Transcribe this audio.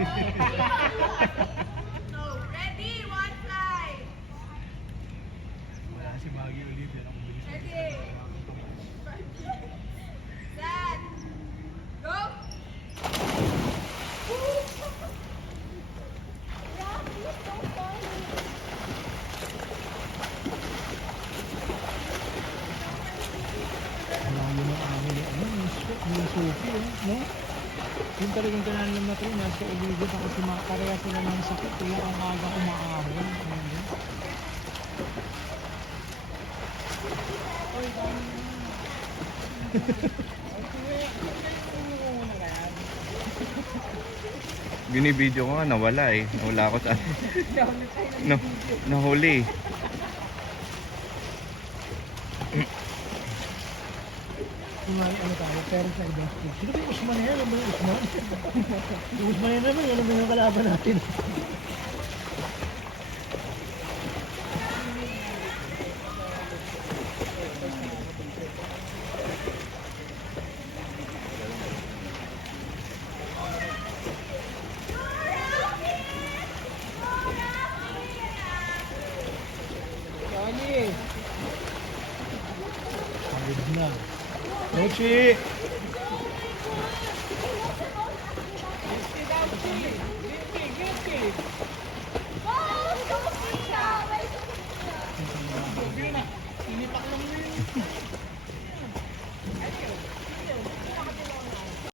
Ready, one fly. Wala si Maggie Olivia ng bilis. Ready. Set. Go. Malayo ng amin ni ano, yung Sophie, no? Yung talagang kailangan lang natin, nasa Olivia, tapos pareha sila ng sakit, kaya ang aga umaahon. Binibideo ko nga, nawala eh. Nawala ako sa... no, nahuli. Ano tayo, parents na ibang school. Sino ba yung Usman na yan? Ano ba yung Usman? Yung Usman yan naman, ano ba yung kalaban natin? Pagod na. Mochi!